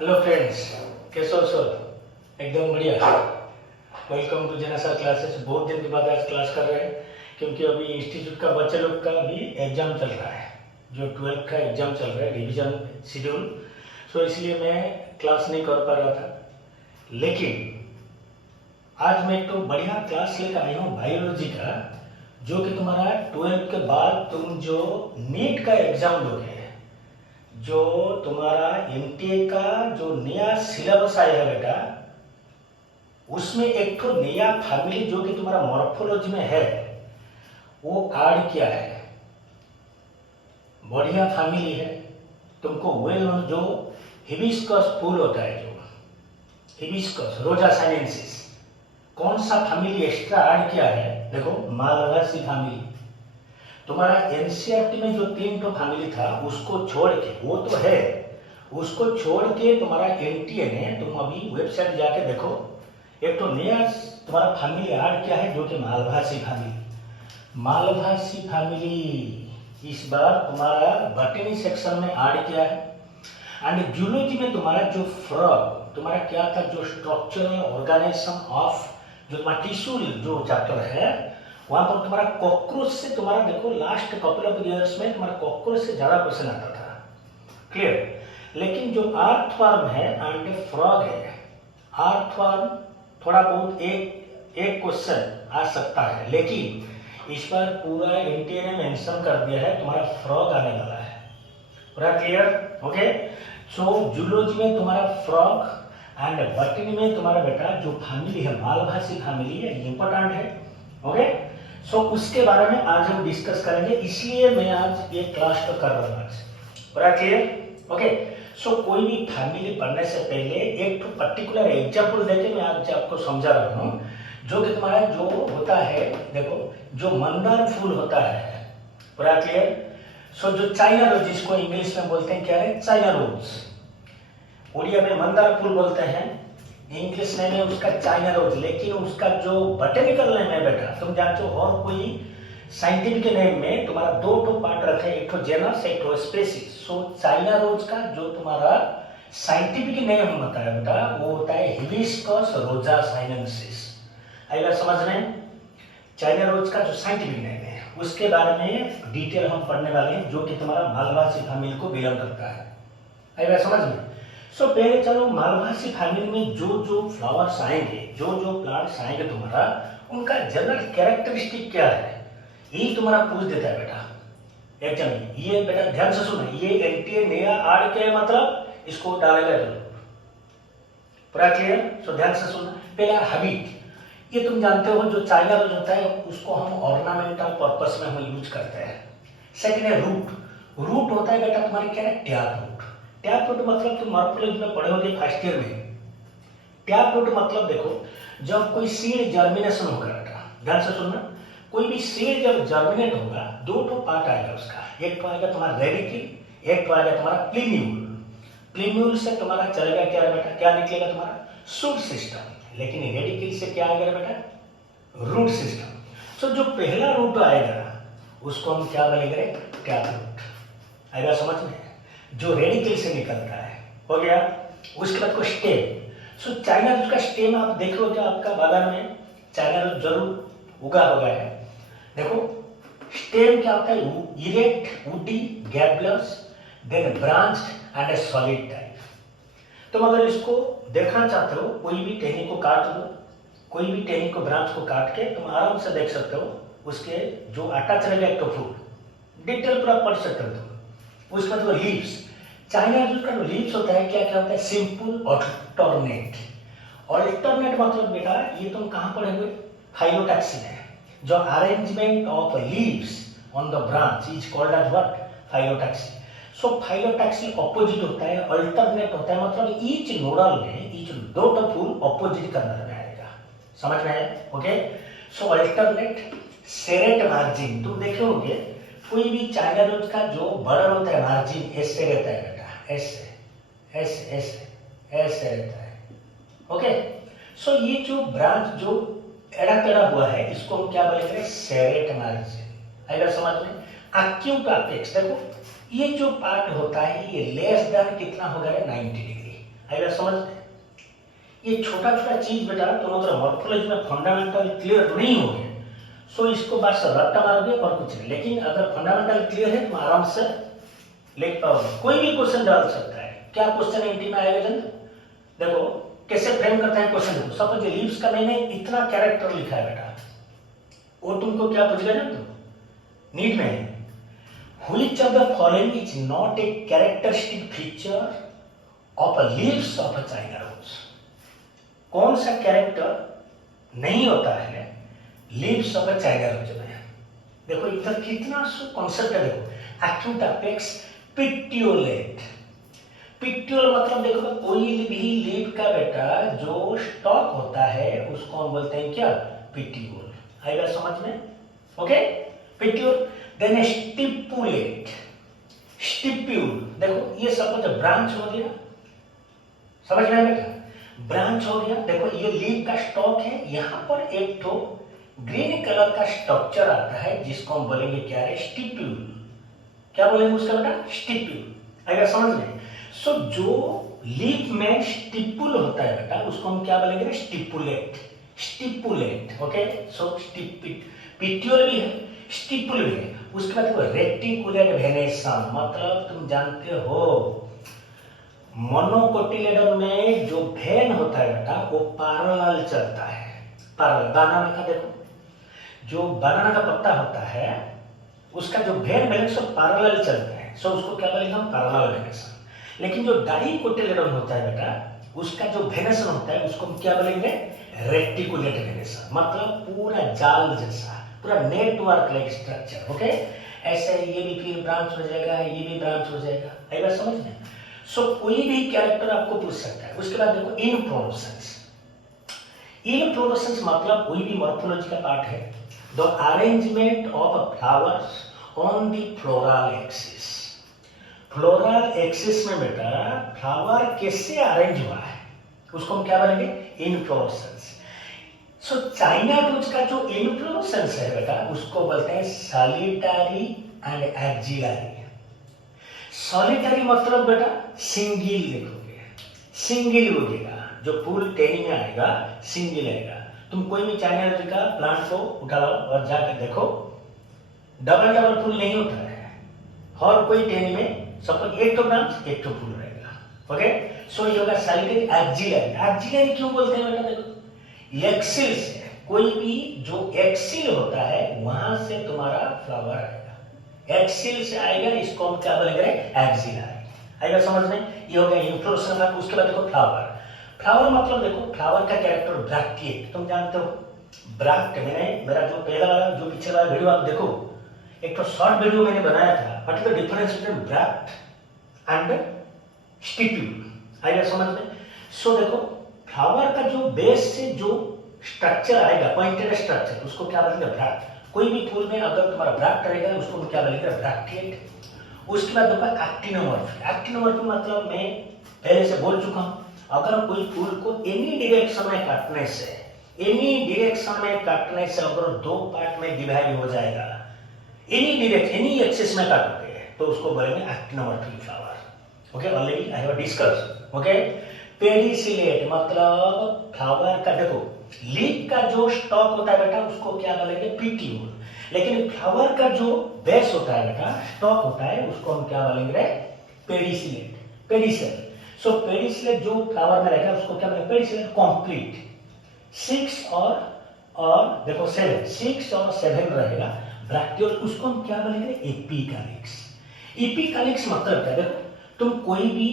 Hello friends, कैसे हो सब? एकदम बढ़िया। वेलकम टू जना सर क्लासेस। बहुत दिन के बाद आज क्लास कर रहे हैं क्योंकि अभी इंस्टीट्यूट का बच्चे लोग का भी एग्ज़ाम चल रहा है, जो 12th का एग्ज़ाम चल रहा है, रिवीजन शेड्यूल। सो इसलिए मैं क्लास नहीं कर पा रहा था, लेकिन आज मैं एक तो बढ़िया क्लास लेकर आई हूँ बायोलॉजी का, जो कि तुम्हारा 12th के बाद तुम जो नीट का एग्ज़ाम दोगे, जो तुम्हारा एमटीए का जो नया सिलेबस आया है बेटा, उसमें एक तो नया फैमिली जो कि तुम्हारा मॉर्फोलॉजी में है वो ऐड किया है। बढ़िया फैमिली है, तुमको वेल नोन जो हिबिस्कस फूल होता है, जो हिबिस्कस रोजा साइनेंसिस, कौन सा फैमिली एक्स्ट्रा ऐड किया है? देखो, मालवासी फैमिली। तुम्हारा एनसीईआरटी में जो 3 तो फैमिली था उसको छोड़ के, वो तो है, उसको छोड़ के तुम्हारा एनटीए ने, तुम अभी वेबसाइट जाके देखो, एक तो नया तुम्हारा फैमिली ऐड किया है जो कि मालभासी फैमिली। मालभासी फैमिली इस बार तुम्हारा बॉटनी सेक्शन में ऐड किया है। एंड जूलॉजी में तुम्हारा जो फ्रॉग, तुम्हारा क्या था, जो स्ट्रक्चरल ऑर्गेनाइजेशन ऑफ जो तुम्हारा टिश्यू जो चैप्टर है, वहां पर तुम्हारा कॉकरोच से, तुम्हारा देखो लास्ट कपल ऑफ ईयर्स में तुम्हारा कॉकरोच से ज्यादा क्वेश्चन आता था, क्लियर। लेकिन जो अर्थवर्म है एंड फ्रॉग है, अर्थवर्म थोड़ा बहुत एक क्वेश्चन आ सकता है, लेकिन इस बार पूरा एनटीए ने मेंशन कर दिया है तुम्हारा फ्रॉग आने वाला है, पूरा क्लियर। ओके, सो जूलॉजी में तुम्हारा फ्रॉग एंड बॉटनी में तुम्हारा बेटा जो फैमिली है मालभासी फैमिली है, इंपॉर्टेंट है। ओके, सो उसके बारे में आज हम डिस्कस करेंगे, इसलिए मैं आज ये क्लास तो कर रहा हूँ आज, पूरा क्लियर। ओके, सो कोई भी फैमिली पढ़ने से पहले एक तो पर्टिकुलर एग्जाम्पल देके मैं आज आपको समझा रहा हूँ, जो कि तुम्हारा जो होता है, देखो जो मंदार फूल होता है, पूरा क्लियर। सो जो चाइना रोज, जिसको इंग्लिश में बोलते हैं क्या है, चाइना रोज, उड़िया में मंदार फूल बोलते हैं, इंग्लिश नेम है उसका चाइना रोज, लेकिन उसका जो बॉटनिकल नेम है बेटा, तुम जानते हो, और कोई साइंटिफिक नेम में तुम्हारा 2 तो पार्ट रखे, एक तो जेनस एक तो स्पेसीज। सो चाइना रोज का जो तुम्हारा साइंटिफिक नेम होता है बेटा, वो होता है हिबिस्कस रोजा साइनेंसिस। आएगा समझ में? चाइना रोज का जो साइंटिफिक नेम है उसके बारे में डिटेल हम पढ़ने वाले हैं, जो कि तुम्हारा मालवासी फैमिली को बिलोंग करता है। आएगा समझ में? सो पहले चलो मालवासी फैमिली में जो जो फ्लावर्स आएंगे, जो जो प्लांट्स आएंगे तुम्हारा, उनका जनरल कैरेक्टरिस्टिक क्या है, यही तुम्हारा पूछ देता है बेटा एग्जाम में। ये बेटा ध्यान से सुनो, ये एनटीए नया ऐड किया है, मतलब इसको डालेगा जरूर, पूरा क्लियर। सो ध्यान से सुनना। पहला हैबिट, ये तुम जानते हो जो चाइना रोज होता है उसको हम ऑर्नामेंटल पर्पस में हम यूज करते हैं। सेकंड है रूट। रूट होता है बेटा तुम्हारे क्या है, टैप रूट। टैप रूट मतलब तुम मॉर्फोलॉजी में पढ़े होगे फर्स्ट ईयर में। टैप रूट मतलब देखो, जब कोई सीड जर्मिनेशन होगा बेटा, ध्यान से सुनना, कोई भी सीड जब जर्मिनेट होगा, 2 तो पार्ट आएगा उसका, एक तो आएगा तुम्हारा रेडिकल, एक तो आएगा तुम्हारा प्लीम्यूल। प्लीम्यूल से तुम्हारा चलेगा क्या बेटा, क्या निकलेगा तुम्हारा, शूट सिस्टम। लेकिन रेडिकल से क्या आएगा बेटा, रूट सिस्टम। सो जो पहला रूट आएगा उसको हम क्या बोलेंगे, टैप रूट। आएगा समझ में? जो रेडिकल से निकलता है, हो गया। उसके बाद को स्टेम। सो चाइना रोज का स्टेम आप देख लो, जो आपका बागान में चाइना रोज जरूर उगा होगा है। देखो स्टेम क्या होता है, erect, woody, glabrous, then branched and solid type. तुम अगर इसको देखना चाहते हो, कोई भी टहनी को काट लो, कोई भी टहनी को ब्रांच को काट के तुम आराम से देख सकते हो, उसके जो अटैच रहेगा एक तो फ्रूट, डिटेल पूरा पढ़ सकते हो तुम। उसमें तो लीव्स, चाइना रोज का जो लीव्स होता है क्या क्या होता है, सिंपल ऑल्टरनेट। ऑल्टरनेट मतलब बेटा ये तुम कहाँ पढ़े हुए, फाइलोटैक्सी है। जो arrangement of leaves on the branch is called as what, phyllotaxy. So phyllotaxy opposite होता है, अल्टरनेट होता है, मतलब ईच नोडल में ईच डॉट ऑफ फूल ऑपोजिट करना आएगा, समझ में आया? Okay, so alternate, serrate margin, तुम देखे होंगे कोई भी चाइना रोज का जो बड़ा होता है मार्जिन ऐसे रहता है बेटा, ऐसे ऐसे ऐसे ऐसे रहता है। ओके, सो ये जो ब्रांच जो एड़ा टेढ़ा हुआ है इसको हम क्या बोलेंगे, सेरेट मार्जिन। आएगा समझ में? एक्यूट अपेक्स, देखो ये जो पार्ट होता है ये लेस देन कितना होगा, 90 डिग्री। आई बात समझ में? ये छोटा छोटा चीज बेटा तुम अगर मॉर्फोलॉजी में फंडामेंटल क्लियर नहीं होगे सो इसको बस रट्टा मारोगे और कुछ नहीं, लेकिन अगर फंडामेंटल क्लियर है तो आराम से लिख पाओगे। कोई भी क्वेश्चन डाल सकता है। क्या क्वेश्चन एंटी में आएगा जन? देखो कैसे फ्रेम करते हैं क्वेश्चन को। सपोज लीव्स का मैंने इतना कैरेक्टर लिखा है बेटा, वो तुमको क्या पूछेगा ना, तुम नीट में which of the following is not a characteristic feature of a leaves of a China rose. कौन सा कैरेक्टर नहीं होता है leaves of a China rose में? देखो इधर कितना कॉन्सेप्ट है। देखो एक्यूट अपेक्स पिट्यूलेट। पिट्यूल मतलब देखो कोई भी लीव का बेटा जो स्टॉक होता है उसको हम बोलते हैं क्या? पिट्यूल। आएगा समझ में? Okay, petiole. Then stipulate. Stipule देखो ये सपोज ब्रांच हो गया, समझ में बेटा? ब्रांच हो गया। देखो ये लीव का स्टॉक है, यहाँ पर एक तो ग्रीन कलर का स्ट्रक्चर आता है जिसको हम बोलेंगे क्या है? स्टिप्यूल। क्या बोलेंगे उसका बेटा? स्टिप्यूल। आएगा समझ में? सो जो लीफ में स्टिपुल होता है बेटा उसको हम क्या बोलेंगे? स्टिपुलेट। स्टिपुलेट। ओके, सो पिट्यूल भी है, स्टिपुल भी है। उसके बाद देखो रेटिकुलेट वेनेसन, मतलब तुम जानते हो मोनोकोटिलेडन में जो वेन होता है बेटा वो पैरेलल चलता है। पैरेलल। बनाना का देखो, जो बनाना का पत्ता होता है उसका जो वेन वेनेस पैरेलल चलता है, सो उसको क्या बोलेंगे हम? Parallel venation. लेकिन जो डाइकोटिलेडन होता है बेटा उसका जो वेनेसन होता है उसको हम क्या बोलेंगे? Reticulate venation. मतलब पूरा जाल जैसा, पूरा नेटवर्क लाइक स्ट्रक्चर। ओके, ऐसे ये भी फिर ब्रांच हो जाएगा, ये भी ब्रांच हो जाएगा। आई बात समझ में? सो कोई भी कैरेक्टर आपको पूछ सकता है। उसके बाद देखो इनफ्लोरेसेंस। इनफ्लोरेसेंस मतलब कोई भी मॉर्फोलॉजी का पार्ट है, the arrangement of flowers on the floral axis. Floral axis में बेटा फ्लावर कैसे अरेंज हुआ है उसको हम क्या बोलेंगे? इनफ्लोरेसेंस। सो चाइना रोज का जो इनफ्लोरेसेंस है बेटा उसको बोलते हैं सॉलिटरी एंड एक्जिलरी। सॉलिटरी मतलब बेटा सिंगल लिखोगे, सिंगल होगा। जो फूल टेनी में आएगा सिंगल आएगा। तुम कोई भी चाइना रोज का प्लांट को उठा लो और जाकर देखो डबल डबल फूल नहीं होता है। हर कोई टेनी में सपोज एक तो ब्रांच एक तो फूल रहेगा। ओके, सो ये होगा सॉलिटरी। एक्जिलरी। एक्जिलरी क्यों बोलते हैं बेटा? देखो एक्सिल से, कोई भी जो एक्सिल होता है वहां से तुम्हारा फ्लावर आएगा। एक्सिल से आएगा, इसको हम क्या बोलेंगे? एक्जिलरी। आएगा समझ में? ये हो गया इनफ्लोरेसेंस। उसके बाद देखो फ्लावर। फ्लावर मतलब देखो फ्लावर का कैरेक्टर ब्रैक्टिएट। तुम जानते हो ब्रैक्ट, मैंने मेरा जो पहला वाला जो पीछे वाला वीडियो आप देखो, एक तो शॉर्ट वीडियो मैंने बनाया था, what is the difference between bract and stipule. आएगा समझ में? सो देखो फ्लावर का जो बेस से जो स्ट्रक्चर आएगा, पॉइंटेड स्ट्रक्चर, उसको क्या बोलेंगे? ब्रैक्ट। कोई भी फूल में अगर तुम्हारा ब्रैक्ट रहेगा उसको क्या बोलेंगे? ब्रैक्टिएट। उसके बाद देखो एक्टिनोमॉर्फी। एक्टिनोमॉर्फी मतलब मैं पहले से बोल चुका हूं, अगर कोई फूल को एनी डायरेक्शन में काटने से, एनी डायरेक्शन में काटने से अगर दो पार्ट में डिवाइड हो जाएगा, एनी डायरेक्ट एनी एक्सिस में काटोगे तो उसको बोलेंगे actinomorphic flower. Okay, already I have discuss. Okay, pedicellate मतलब फ्लावर का देखो लीफ का जो स्टॉक होता है बेटा उसको क्या बोलेंगे? पिट्यूल। लेकिन फ्लावर का जो बेस होता है बेटा, स्टॉक होता है, उसको हम क्या बोलेंगे? पेडिसिलेट। पेडिसेल। सो पेडिसिलेट जो फ्लावर में रहेगा उसको क्या बोलेंगे? Pedicellate complete. 6 और देखो 7, 6 और 7 रहेगा ब्रैक्टियोल, उसको हम क्या बोलेंगे? एपिकैलिक्स। एपिकैलिक्स मतलब क्या? देखो तुम कोई भी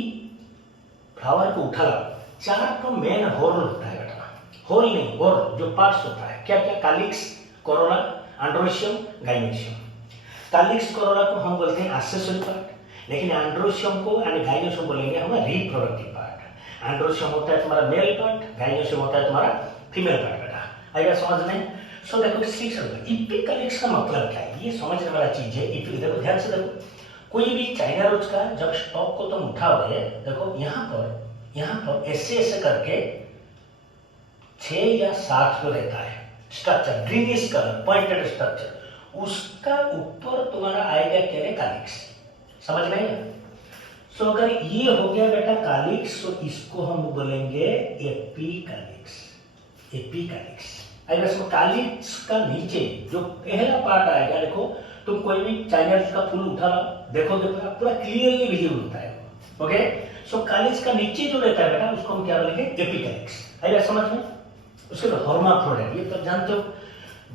फ्लावर को उठा लो, 4 तो मेन होल होता है बेटा। होल नहीं, होल जो पार्ट्स होता है क्या क्या? Calyx, Corolla, androecium, gynoecium. Calyx Corolla को हम बोलते हैं एक्सेसरी पार्ट, लेकिन एंड्रोशियम को एंड गाइनोशियम बोलेंगे हम रिप्रोडक्टिव पार्ट। एंड्रोशियम होता है तुम्हारा मेल पार्ट, गाइनोशियम होता है तुम्हारा फीमेल पार्ट बेटा। आएगा समझ में? सो देखो 6 होगा। एपिकैलिक्स का मतलब क्या है? ये समझने वाला चीज है। देखो ध्यान से देखो, कोई भी चाइना रोज का जब स्टॉक को तुम उठाओगे, देखो यहाँ पर ऐसे ऐसे करके 6 या 7 जो रहता है structure, greenish colour pointed structure, उसका ऊपर तुम्हारा आएगा क्या? कैलिक्स। समझ में आएगा? सो अगर ये हो गया बेटा कालिक्स, तो इसको हम बोलेंगे एपिकालिक्स। एपिकालिक्स अगर इसमें कालिक्स का नीचे जो पहला पार्ट आएगा, देखो तुम कोई भी चाइना का फूल उठा लो, देखोगे पूरा पूरा क्लियरली विजिबल होता है। ओके, सो कालिक्स का नीचे जो रहता है बेटा, उसको हम क्या बोलेंगे? एपिकालिक्स। आइए समझ में। उसके बाद हर्माफ्रोडाइट, ये तो जानते हो,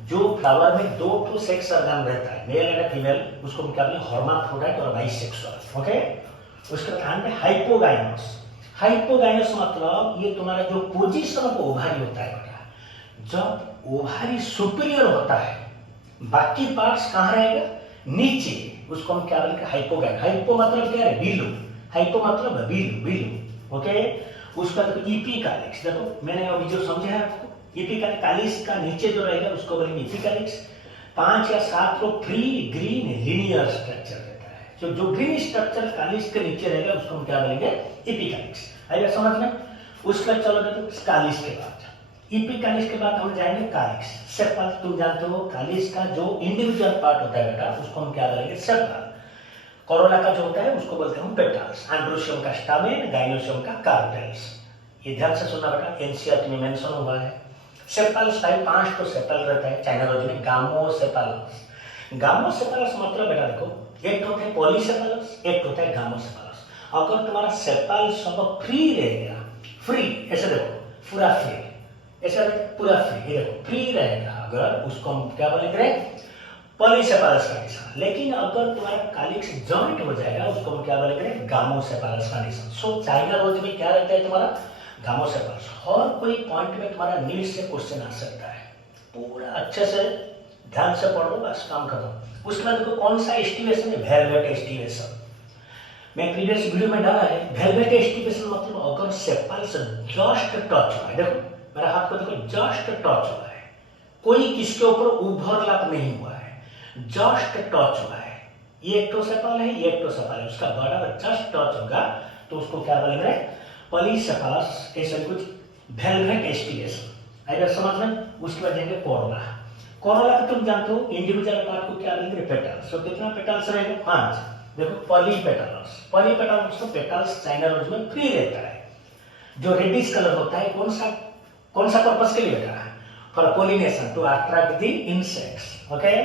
जो फ्लावर में दो तो सेक्स ऑर्गन रहता है, मेल एंड फीमेल, उसको हम क्या बोलेंगे? हर्माफ्रोडाइट और बाइसेक्सुअल। ओके, उसके बाद है हाइपोगाइनस। हाइपोगाइनस मतलब ये तुम्हारा जो पोजीशन ऑफ ओवारी होता है बेटा, जब ओवारी सुपीरियर होता है, बाकी पार्ट्स कहाँ रहेगा? नीचे। उसको हम क्या बोलेंगे? हाइपोगाइन। हाइपो मतलब क्या है? बिलो। हाइपो मतलब बिलो, बिलो। ओके, उसका देखो इपिकालिक्स। देखो मैंने अभी जो समझा है आपको, इपिकालिक्स का नीचे जो रहेगा उसको बोलेंगे इपिकालिक्स। 5 या 7 रो फ्री ग्रीन लिनियर स्ट्रक्चर रहता है। जो ग्रीन स्ट्रक्चर कालिक्स के नीचे रहेगा उसको हम क्या बोलेंगे? इपिकालिक्स। आइए समझ में। उसका चलो देखो कालिक्स के बाद, इपिकालिक्स के बाद हम जाएंगे कालिक्स। सेपल, तुम जानते हो कालिक्स का जो इंडिविजुअल पार्ट होता है बेटा, उसको हम क्या बोलेंगे? सेपल। कोरोला का जो होता है उसको बोलते हैं पेटल्स। एंड्रोशियम का स्टामेन, गाइनोशियम का कार्पेल्स। ये ध्यान से सुनना बेटा, एनसीईआरटी में मेंशन हुआ है। सेपल्स टाइप 5 तो सेपल रहता है चाइनालॉजी में। गामोसेपलस। गामोसेपलस मतलब बेटा देखो, एक होता है पॉलीसेपलस, एक होता है गामोसेपलस। अगर तुम्हारा सेपल सब फ्री रह गया, फ्री ऐसे देखो, पूरा फ्री, ऐसा पूरा फ्री, ये देखो फ्री रहेगा, अगर उसको हम क्या बोलेंगे? पॉलीसेपलस कंडीशन। लेकिन अगर तुम्हारा कालिक्स जॉइंट हो जाएगा, उसको हम क्या बोलेंगे? गामोसेपलस कंडीशन। सो चाइनालॉजी में क्या रहता है तुम्हारा? गामोसेपलस। और कोई पॉइंट में तुम्हारा नीड से क्वेश्चन आ सकता है, पूरा अच्छे से ध्यान से पढ़ लो, बस काम खत्म। उसके बाद देखो कौन सा एस्टिवेशन है? Velvet aestivation. मैं प्रीवियस वीडियो में डाला है। वेलवेट एस्टिवेशन मतलब अगर सेपल्स जस्ट टच हुआ है, देखो मेरा हाथ को देखो, जस्ट टच हुआ है, कोई किसके ऊपर ओवरलैप नहीं हुआ है, जस्ट टच हुआ है। ये एक तो सेपल है, ये एक तो सेपल है, उसका बॉर्डर जस्ट टच होगा, तो उसको क्या बोलेंगे? पॉलीसेपलस। ऐसे कुछ वेलवेट एस्टिवेशन। अगर समझ में। उसके बाद जाएंगे कोरोला। कोरोला को तुम जानते हो, इंडिविजुअल पार्ट को क्या बोलेंगे? पेटल्स। तो कितना पेटल्स रहेगा? 5। देखो पॉलीपेटल्स। पॉलीपेटल्स तो पेटल्स चाइनालॉजी में फ्री रहता है। जो रेडिश कलर होता है, कौन सा पर्पस के लिए बेटा? For pollination, to attract the insects. Okay,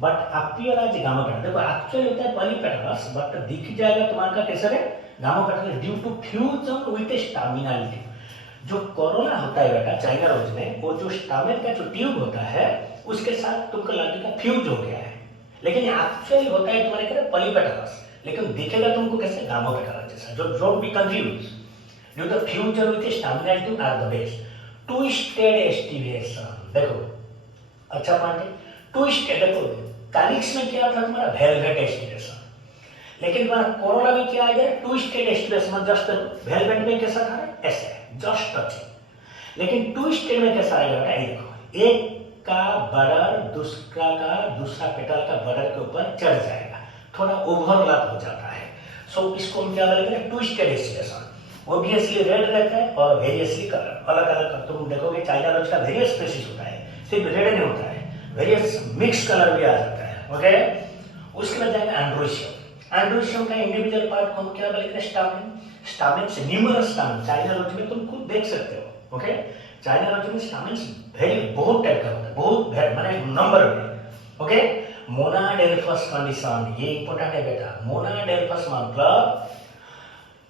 but appear as gamopetal. देखो एक्चुअली होता है पॉलीपेटल्स, बट दिख जाएगा तुम्हारा कैसे है? Gamopetal, due to fusion with staminal tube. जो कोरोला होता है बेटा चाइनालॉजी में, वो जो स्टामिन का जो ट्यूब होता है उसके साथ तुमको लगेगा फ्यूज हो गया है, लेकिन एक्चुअली होता है तुम्हारे क्या? पॉलीपेटल्स, लेकिन दिखेगा तुमको कैसे? गामापेटल जैसा। जो don't be confuse, due to fusion with staminal tube are the best. Twisted aestivation. देखो अच्छा पॉइंट है, ट्विस्टेड। देखो कालिक्स में क्या था तुम्हारा? वेलवेट एस्टिवेशन, लेकिन तुम्हारा कोरोला में क्या आएगा? Twisted aestivation. जस्ट वेलवेट में कैसा था? ऐसे जस्ट टचिंग। लेकिन ट्विस्टेड में कैसा आएगा? देखो एक का बॉर्डर दूसरा पेटल का बॉर्डर के ऊपर चढ़ जाएगा, थोड़ा ओवरलैप हो जाता है। सो इसको हम क्या बोलेंगे? Twisted aestivation. ऑब्वियसली रेड रहता है और वेरियसली कलर अलग अलग। तुम देखोगे चाइनालॉजी का वेरियस स्पेसीज होता है, सिर्फ रेड नहीं होता है, वेरियस मिक्स कलर भी आ जाता है। ओके, उसके बाद जाएंगे एंड्रोशियम। एंड्रोशियम का इंडिविजुअल पार्ट को हम क्या बोलेंगे? स्टामेन। स्टामेन से न्यूमरस स्टामेन चाइनालॉजी में तुम खुद देख सकते हो। ओके, चाइनालॉजी में स्टामेन बहुत टाइप का होता है, बहुत माने नंबर में। ओके, मोनाडेल्फस कंडीशन, ये इंपॉर्टेंट है बेटा। मोनाडेल्फस मतलब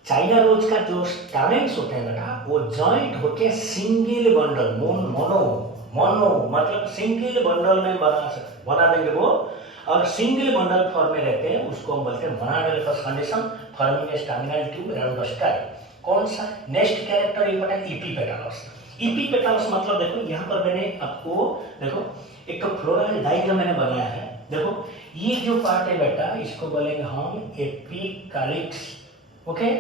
चाइनालॉजी का जो स्टामेन्स होते हैं बेटा, वो जॉइंट होके सिंगल बंडल, मोनो मतलब सिंगल बंडल में बना देंगे वो, और सिंगल बंडल फॉर्म में रहते हैं, उसको हम बोलते हैं monadelphous condition, forming a staminal tube around the style. कौन सा? Next character important, epipetalous. Epipetalous मतलब देखो यहाँ पर मैंने आपको देखो एक तो फ्लोरल डायग्राम मैंने बनाया है। देखो ये जो पार्ट है बेटा, इसको बोलेंगे हम एपिकालिक्स। ओके,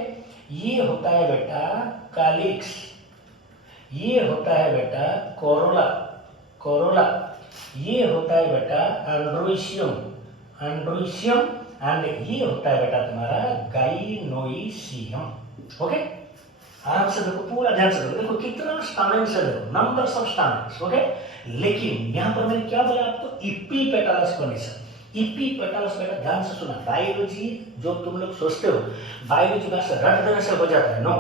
ये होता है बेटा कालिक्स, ये होता है बेटा कोरोला, ये होता है बेटा एंड्रोशियम, एंड ये होता है बेटा तुम्हारा गाइनोइशियम। ओके, आराम से देखो, पूरा ध्यान से देखो कितना स्टामेन्स है, देखो नंबर्स ऑफ स्टामेन्स। ओके, लेकिन यहाँ पर मैंने क्या बोला आपको? इपिपेटल्स कंडीशन। ईपी पेटल्स बेटा ध्यान से सुना, बायोलॉजी जो तुम लोग सोचते हो बायोलॉजी का रट देने से हो जाता है, नो।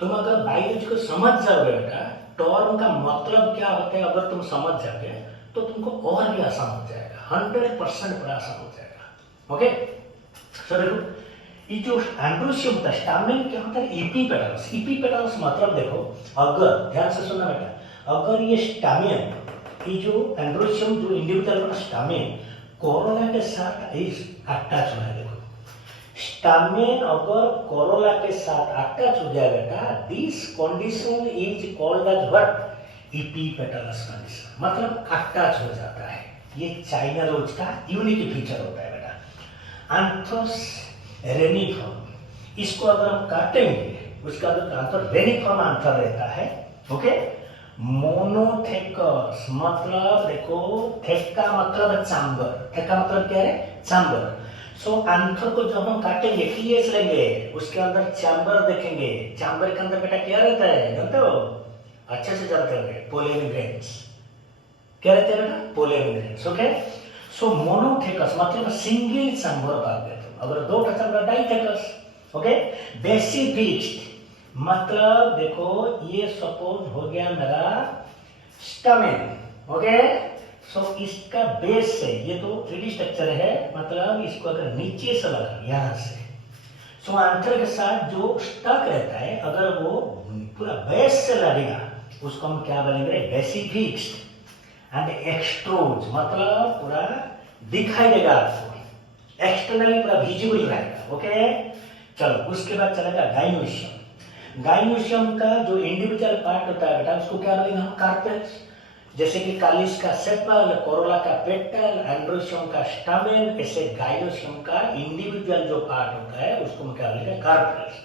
तुम अगर बायोलॉजी को समझ जाओगे बेटा, टर्म का मतलब क्या होता है अगर तुम समझ जाओगे तो तुमको और भी आसान हो जाएगा, 100% पर आसान हो जाएगा। ओके, सो देखो ये जो एंड्रोशियम होता है, स्टामेन क्या होता है, ईपी पेटल्स। ईपी पेटल्स मतलब देखो, अगर ध्यान से सुनना बेटा, अगर ये स्टामेन, ये जो एंड्रोशियम जो इंडिविजुअल स्टामेन कोरोला के साथ अटैच हुआ है, देखो स्टामेन अगर कोरोला के साथ अटैच हो जाए बेटा, this condition is called as what, epipetalous condition, मतलब अटैच हो जाता है। ये चाइना रोज का यूनिक फीचर होता है बेटा। एंथोस रेनिफॉर्म, इसको अगर हम काटेंगे उसका जो आंसर रेनिफॉर्म आंसर रहता है। ओके, मोनोथेकस मतलब देखो, थेका मतलब चैम्बर, थेका मतलब क्या है, चैम्बर। सो आंसर को जब हम काटेंगे टीएस लेंगे, उसके अंदर चैम्बर देखेंगे, चैम्बर के अंदर बेटा क्या रहता है जानते हो, अच्छे से जानते होंगे, पोलन ग्रेन्स। क्या रहते हैं बेटा, पोलन ग्रेन्स। ओके, सो मोनोथेकस मतलब सिंगल चैम्बर बात देते हो, अगर दो चैम्बर डाइथेकस। ओके, बेसी फिक्स्ड मतलब देखो ये सपोज हो गया मेरा स्टमेन। ओके, सो इसका बेस से, ये तो 3D स्ट्रक्चर है, मतलब इसको अगर नीचे से लगा यहां से, सो आंसर के साथ जो स्टक रहता है अगर वो पूरा बेस से लगेगा उसको हम क्या बोलेंगे, बेसी फिक्स्ड। एंड एक्सट्रोज मतलब पूरा दिखाई देगा आपको, एक्सटर्नली पूरा विजिबल रहेगा। ओके, चलो उसके बाद चलेगा गाइनोशियम। गाइनोशियम का जो इंडिविजुअल पार्ट होता है बेटा उसको क्या बोलेंगे हम, कार्पेल्स। जैसे कि कालिस का सेपल, कोरोला का पेटल, एंड्रोशियम का स्टामेन, ऐसे गाइनोशियम का इंडिविजुअल जो पार्ट होता है उसको हम क्या बोलेंगे, कार्पेल्स।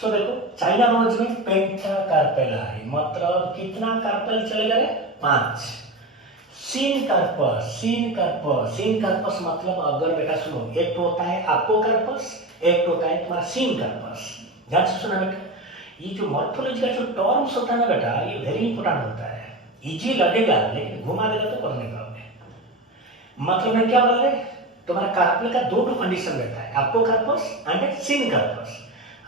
सो देखो चाइना रोज में पेंटा कार्पेला है, मतलब कितना कार्पेल चले गए, 5। Syncarpous, syncarpous, syncarpous मतलब अगर बेटा सुनो, एक तो होता है अपोकार्पस, एक तो होता है तुम्हारा सीन कार्पस। ध्यान से सुना बेटा, ये जो मॉर्फोलॉजी का जो टर्म्स होता है ना बेटा, ये वेरी इंपॉर्टेंट होता है। इजी लगेगा लेकिन घुमा देगा तो कर नहीं पाओगे। मतलब मैं क्या बोल रहे, तुम्हारा कार्पेल का दो कंडीशन रहता है, अपोकार्पस एंड सीन कार्पस।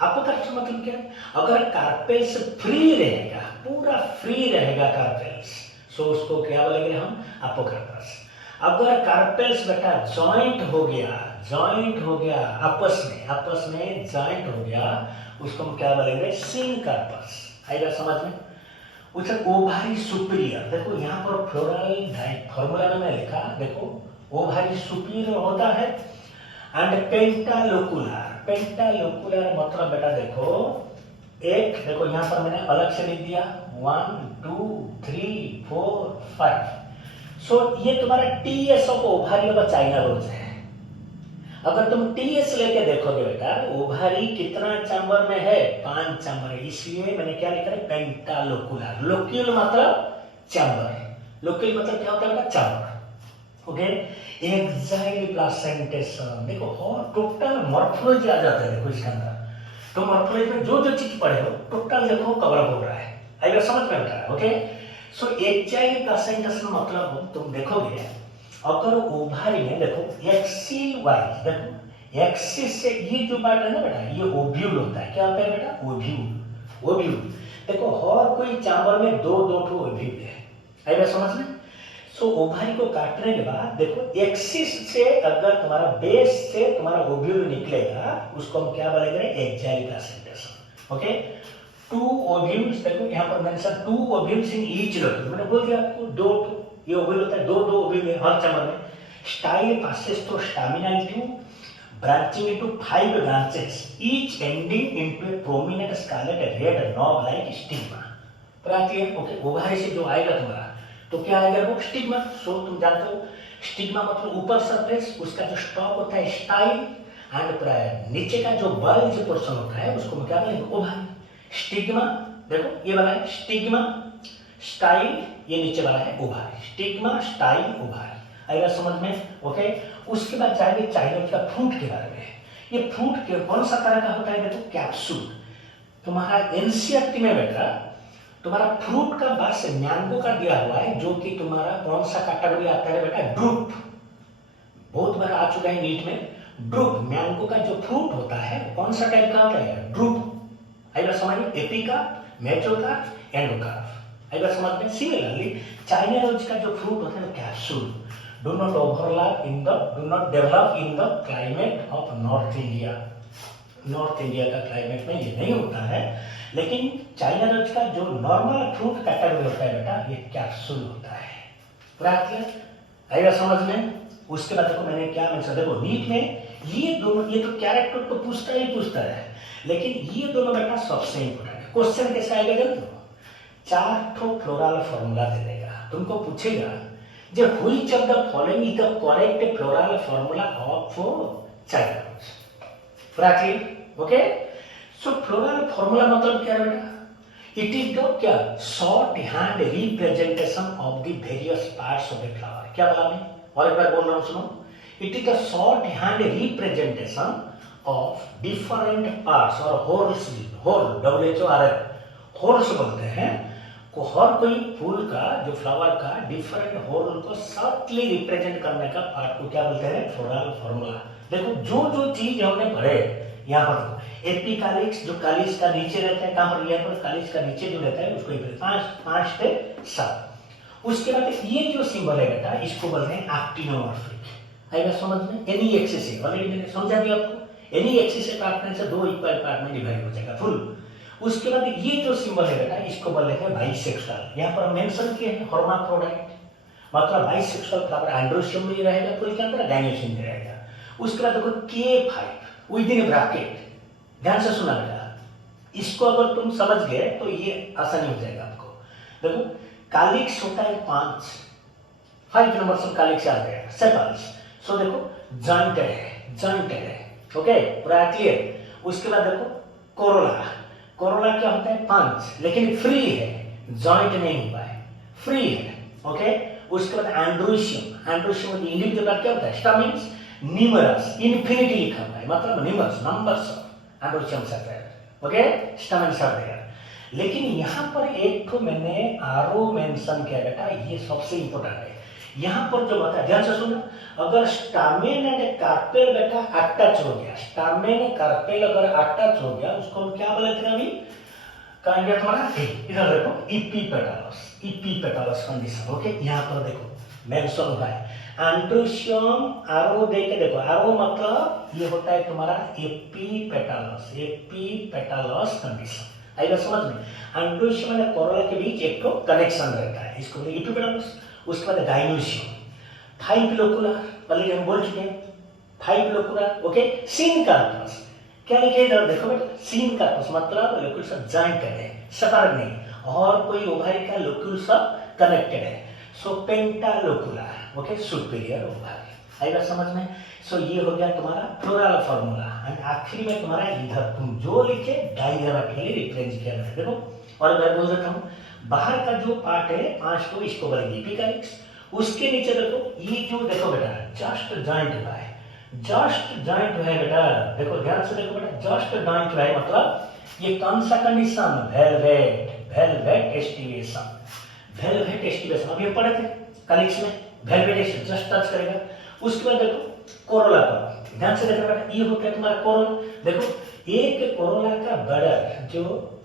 अपोकार्पस मतलब क्या, अगर कार्पेल्स फ्री रहेगा, पूरा फ्री रहेगा कार्पेल्स, सो उसको क्या बोलेंगे हम, अपोकार्पस। अगर कार्पेल्स बेटा जॉइंट हो गया, जॉइंट हो गया आपस में जॉइंट हो गया, उसको हम क्या बोलेंगे, सीन कार्पस। आएगा समझ में। उसे ओवारी सुपीरियर, देखो यहाँ पर फ्लोरल फॉर्मूला में मैं लिखा, देखो ओवारी सुपीरियर होता है। एंड पेंटालोकुलर, पेंटालोकुलर मतलब बेटा देखो एक, देखो यहाँ पर मैंने अलग से लिख दिया 1 2 3 4 5। सो ये तुम्हारा TS of ovary of China rose है। अगर तुम टीएस लेके देखोगे बेटा, ओवारी कितना चैम्बर में है, 5 चैम्बर है, इसलिए मैंने क्या लिखा है, पेंटालोकुलर। लोक्यूल मतलब चैम्बर, लोक्यूल मतलब क्या होता है बेटा, चैम्बर। ओके, एक्साइल प्लासेंटेशन, देखो और टोटल मॉर्फोलॉजी आ जाता है देखो इसके अंदर। तो मॉर्फोलॉजी में जो जो चीज पढ़े हो टोटल देखो कवर अप हो रहा है, आइए समझ में आता है। ओके, सो एक्साइल प्लासेंटेशन मतलब तुम देखोगे अगर ओवारी में देखो एक्सिल वाइज, देखो एक्सिस से ये जो पार्ट है ना बेटा, ये ओव्यूल होता है। क्या होता है बेटा, ओव्यूल। ओव्यूल देखो हर कोई चैम्बर में दो दो ठो ओव्यूल है, आइए समझ में। सो ओवारी को काटने के बाद देखो एक्सिस से अगर तुम्हारा बेस से तुम्हारा ओव्यूल निकलेगा उसको हम क्या बोलेंगे, एक्साइल प्लासेंटेशन। ओके, 2 ओव्यूल्स, देखो यहाँ पर mention 2 ovules in each locule, मैंने बोल दिया आपको 2 ये ओव्यूल होता है, दो ओव्यूल है हर चैम्बर में। Style passes through stamina tube branching into 5 branches, each ending into a prominent scarlet red knob like stigma। Clear. Okay, ovary से जो आएगा तुम्हारा तो क्या आएगा वो, स्टिग्मा। सो तुम जानते हो स्टिग्मा मतलब ऊपर सरफेस, उसका जो स्टॉक होता है स्टाइल, एंड पूरा नीचे का जो बल्ज पोर्शन होता है उसको हम क्या बोलेंगे, ओवारी। स्टिग्मा देखो ये वाला है स्टिग्मा, स्टाइल ये नीचे वाला है ओवारी, स्टिग्मा स्टाइल ओवारी, आएगा समझ में। ओके, उसके बाद जाएंगे चाइना का फ्रूट के बारे में। ये फ्रूट के कौन सा तरह का होता है, देखो कैप्सूल। तुम्हारा एनसीईआरटी में बेटा तुम्हारा फ्रूट का बाद से मैंगो का दिया हुआ है, जो कि तुम्हारा कौन सा कैटेगरी आता है बेटा, ड्रूप। बहुत बार आ चुका है नीट में। ड्रूप, मैंगो का जो फ्रूट होता है कौन सा टाइप का होता है? ड्रूप। आई बात समझ में? Epicarp, mesocarp, endocarp. आई बात समझ में? सिमिलरली चाइना रोज का जो फ्रूट होता है capsule, do not develop in the climate of north India. North India का क्लाइमेट में ये नहीं होता है, लेकिन चाइना रोज का जो नॉर्मल फ्रूट कैटेगरी होता है बेटा, ये कैप्सूल होता है। पूरा क्लियर? आएगा समझ में? उसके बाद देखो मैंने क्या मेंशन, देखो नीट में ये दोनों, ये तो कैरेक्टर तो पूछता ही पूछता है, लेकिन ये दोनों बेटा सबसे इंपोर्टेंट है। क्वेश्चन कैसे आएगा जानते हो? 4 ठो फ्लोरल फॉर्मूला दे देगा, तुमको पूछेगा जो which of the following is the correct floral formula of China rose. पूरा clear? Okay, so floral formula मतलब क्या है बेटा? इट इज द क्या short hand representation of the various parts of the flower. क्या बोला मैं? और एक बार बोल रहा हूं, सुनो। It is the short hand representation of different parts और होल्स, होल WHORL, होल्स बोलते हैं को हर कोई फूल का, जो फ्लावर का डिफरेंट होल को शॉर्टली रिप्रेजेंट करने का पार्ट को क्या बोलते हैं? Floral formula. देखो जो जो चीज हमने पढ़े यहाँ पर, एपिकालिक्स जो कालिक्स का नीचे रहता है, कहाँ पर? यहाँ पर कालिक्स का नीचे जो रहता है उसको 5 से 7। उसके बाद ये जो सिंबल है बेटा, इसको बोलते हैं एक्टिनोमॉर्फिक। आएगा समझ में? एनी एक्सिस है, ऑलरेडी मैंने समझा दिया आपको। एनी एक्सिस अपार्टमेंट से 2 इक्वल पार्ट में डिवाइड हो जाएगा फुल। उसके बाद ये जो सिंबल है बेटा, इसको बोलते हैं बाइसेक्सुअल। यहाँ पर मेंशन किए हैं हर्माफ्रोडाइट, मतलब बाइसेक्सुअल फ्लावर एंड्रोशियम में रहेगा फूल के अंदर, गायनोसियम में रहेगा। उसके बाद देखो K5 विद इन ब्रैकेट, ध्यान से सुना बेटा, इसको अगर तुम समझ गए तो ये आसानी हो जाएगा आपको। देखो कालिक्स होता है 5 नंबर से कालिक्स आ गया, सेपल्स। सो देखो जॉइंटेड है, जॉइंटेड है। ओके, पूरा क्लियर? उसके बाद देखो कोरोला, कोरोला क्या होता है? 5, लेकिन फ्री है, जॉइंट नहीं हुआ है, फ्री है। ओके, उसके बाद एंड्रोशियम, एंड्रोशियम में इंडिविजुअल क्या होता है? स्टैमेन्स न्यूमरस, इन्फिनिटी लिखा हुआ है, मतलब न्यूमरस, नंबर्स ऑफ एंड्रोशियम सर्फेयर। ओके, स्टैमेन सर्फेयर। लेकिन यहाँ पर एक तो मैंने आरो मेंशन किया बेटा, ये सबसे इंपॉर्टेंट है। यहाँ पर जो बता, ध्यान से सुनो, अगर स्टामेन एंड कार्पेल बेटा अटैच हो गया, स्टामेन कार्पेल अगर अटैच हो गया, उसको हम क्या बोले थे अभी? कहेंगे तुम्हारा इधर देखो इपीपेटालस, इपीपेटालस कंडीशन। ओके, यहाँ पर देखो मेंशन हुआ है एंड्रोशियम, आरो दे के देखो, आरो मतलब ये होता है तुम्हारा एपीपेटालस, एपीपेटालस कंडीशन। आएगा समझ में? एंड्रोशियम और कोरोला के बीच एक तो कनेक्शन रहता है, इसको बोलते हैं एपीपेटालस। उसके बाद गायनोसियम, 5 लोकुलर, पहले हम बोल चुके हैं 5 लोकुलर। ओके, सीन कार्पस, क्या लिखे इधर देखो बेटा, सीन कार्पस मतलब लोकुल सब जॉइंट है, सेपरेट नहीं, और कोई ओवरी का लोकुल सब कनेक्टेड है। सो पेंटालोकुलर, ओके, सुपीरियर ओवरी। आएगा समझ में? सो ये हो गया तुम्हारा फ्लोरल फॉर्मूला। एंड आखिरी में तुम्हारा इधर तुम जो लिखे डायग्रामेटिकली रिप्रेजेंट किया है। देखो, और मैं बोल देता हूँ, बाहर का जो पार्ट है 5 को, इसको बोलेंगे एपिकालिक्स। उसके नीचे देखो, ये जो देखो बेटा जस्ट जॉइंट हुआ है, जस्ट जॉइंट हुआ है बेटा, देखो ध्यान से देखो बेटा, जस्ट जॉइंट हुआ है मतलब ये कौन सा condition? Velvet, velvet aestivation, velvet aestivation. अभी हम पढ़े थे कालिक्स में, वेलवेट एस्टिवेशन जस्ट टच करेगा। उसके बाद देखो कोरोला का, ध्यान से देखो बेटा, ये होता है तुम्हारा कोरोला। देखो एक कोरोला का बर्डर जो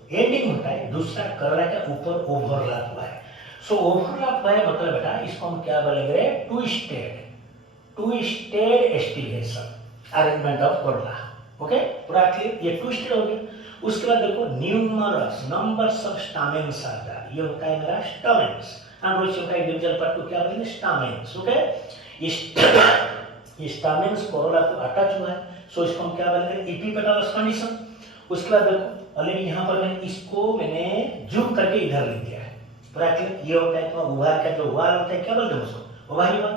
एंडिंग होता है, दूसरा कोरोला का ऊपर ओवरलैप हुआ है। सो ओवरलैप हुआ है मतलब बेटा इसको हम क्या बोलेंगे? Twisted, twisted aestivation, arrangement of Corolla. Okay, पूरा क्लियर? ये ट्विस्टेड हो गया। उसके बाद देखो न्यूमरस, नंबर्स ऑफ स्टामेन्स आ गया, ये होता है मेरा स्टामेन्स। एंड्रोशियम का इंडिविजुअल पार्ट को क्या बोलेंगे? स्टामेन्स। ओके, ये स्टामेन्स कोरोला को अटैच हुआ है, सो इसको हम क्या बोलेंगे? Epipetalous condition. उसके बाद देखो ऑलरेडी यहाँ पर मैंने जूम करके इधर लिख दिया है, पूरा क्लियर? ये होता है तुम्हारा ओवारी का जो वाल होता है, क्या बोलते हैं उसको? ओवारी वाल।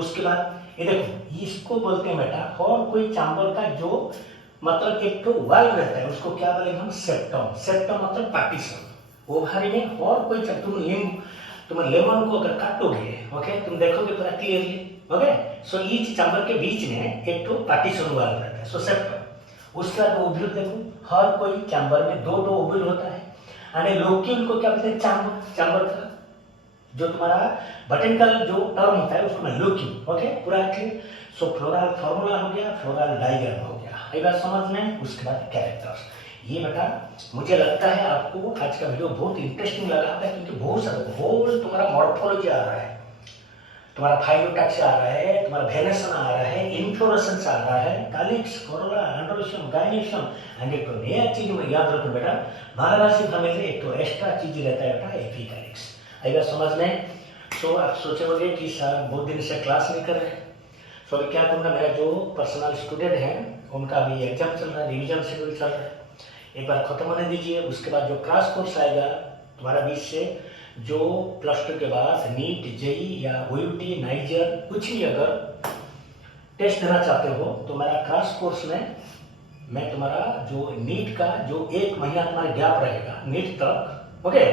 उसके बाद ये देखो इसको बोलते हैं बेटा, और कोई चावल का जो मतलब एक तो वाल रहता है उसको क्या बोलेंगे हम? सेप्टम। सेप्टम मतलब पार्टीशन। ओवारी में और कोई तुम लेमन को अगर काटोगे, ओके, तुम देखोगे पूरा clearly. Okay, so each chamber के बीच में एक तो पार्टीशन वाल रहता है, सो सेप्टम। उसके बाद ओव्यूल देखो, हर कोई चैम्बर में 2 ओव्यूल होता है। एंड लोक्यूल को क्या बोलते हैं? चैम्बर, चैम्बर का जो तुम्हारा बॉटनिकल जो टर्म होता है उसको मैं लुकिंग, ओके पूरा क्लियर। सो फ्लोरल फॉर्मूला हो गया, फ्लोरल डायग्राम हो गया, ये बात समझ में। उसके बाद कैरेक्टर्स, ये बेटा मुझे लगता है आपको आज का वीडियो बहुत इंटरेस्टिंग लगा है, क्योंकि बहुत सारा होल तुम्हारा मॉर्फोलॉजी आ रहा है, तुम्हारा फाइलोटैक्स आ रहा है, तुम्हारा वेनेसन आ रहा है, इन्फ्लोरेसेंस आ रहा है, calyx, Corolla, androecium, gynoecium and एक तो नया चीज में याद रखो बेटा, मालावासी फैमिली में एक तो एक्स्ट्रा चीज रहता है बेटा, एपिकैलिक्स। आई बात समझ में। सो आप सोचे होंगे कि सर बहुत दिन से क्लास नहीं कर रहे। सो अभी क्या करूँगा, मेरा जो पर्सनल स्टूडेंट है उनका अभी एग्जाम चल रहा है, रिविजन शेड्यूल चल रहा है, एक बार खत्म होने दीजिए। उसके बाद जो क्लास कोर्स आएगा तुम्हारा बीच से, जो +2 के बाद नीट, जेई या ओयूटी, नाइजर कुछ भी अगर टेस्ट देना चाहते हो तो मेरा क्लास कोर्स में मैं तुम्हारा जो नीट का जो 1 महीना तुम्हारा गैप रहेगा नीट तक, ओके।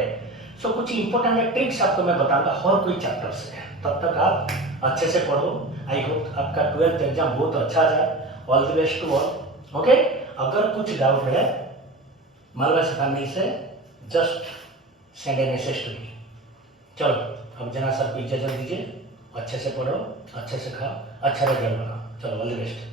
सो कुछ इंपॉर्टेंट ट्रिक्स आपको मैं बताऊंगा हर कोई चैप्टर से, तब तक आप अच्छे से पढ़ो। आई होप आपका 12th एग्जाम बहुत अच्छा जाए। All the best to all, okay. अगर कुछ डाउट है मालवासी फैमिली से just send a message to me. चलो अब जना सर को इजाजत दीजिए, अच्छे से पढ़ो, अच्छे से खाओ, अच्छा रिजल्ट बनाओ। चलो ऑल द बेस्ट।